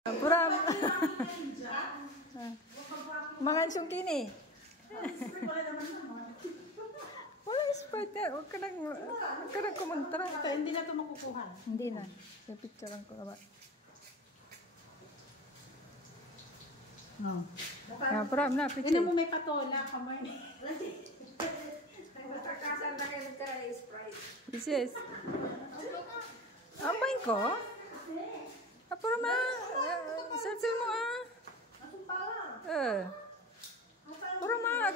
Puram. Mangan siyong kini. Wala Sprite yan. Huwag ka nang kumontra. Hindi na ito makukuha. Hindi na. Yung picture lang ko ba. Puram na. Picture. Hindi mo may patola. Kamar ni. Matakasan na kayo ng Sprite. Yes. Ambay ko? Puram na. Sensil mo Puram na.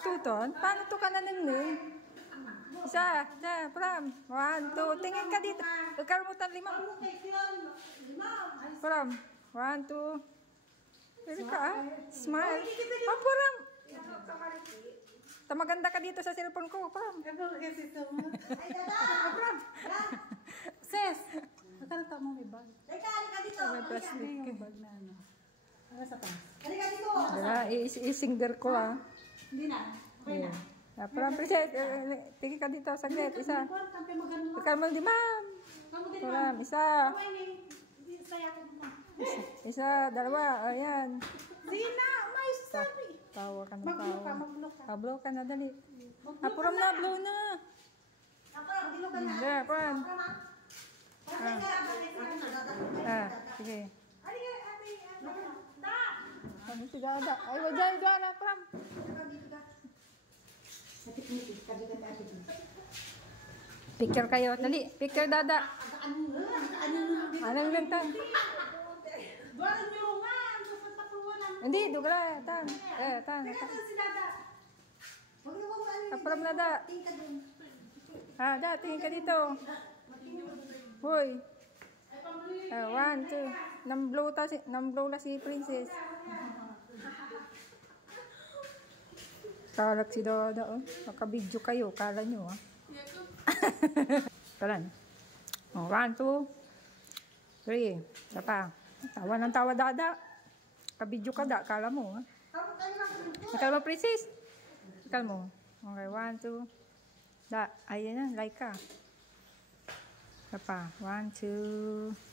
Tuton? Paano to ka naningning? Isa. Puram. 1, 2. Tingin ka dito. Kalimutan 5. Puram. 1, 2. Pwede ka Smile. Puram. Maganda ka dito sa cellphone ko, Puram. Puram. Sis. Nakalata mo may bag. Halika dito. May plastic. Yung bag na ano. Ano sa taas? Halika dito. I-singer ko Hindi na. Okay na. Puram, Princess. Tingin ka dito. Saglit. Isa. Ikaw mo di ma'am. Puram. Isa. Isa. Dalawa. Ayan. Zina. May sabi. Tawa ka na. Mag-blow ka. Blow ka na. Dali. Puram na. Blow na. Puram, dilo ka na. Hindi. Puram. Sige. Ano si Dada? Ay, wajay na, Puram. Picture kayo. Dali, picture Dada. Anong ganta? Hindi, dugla. Tan. Puram na, Da. Da, tingin ka dito. Hoy. 1, 2. Namblow na si Princess. Kalat si Dada, Nakabidyo kayo. Kala nyo, Kalan. 1, 2, 3. Isa pa. Tawa ng tawa, Dada. Kabidyo ka, Da. Kala mo, Ikal mo, Princess. Ikal mo. Okay, 1, 2. Da. Ayan na. Like ka. Isa pa. 1, 2.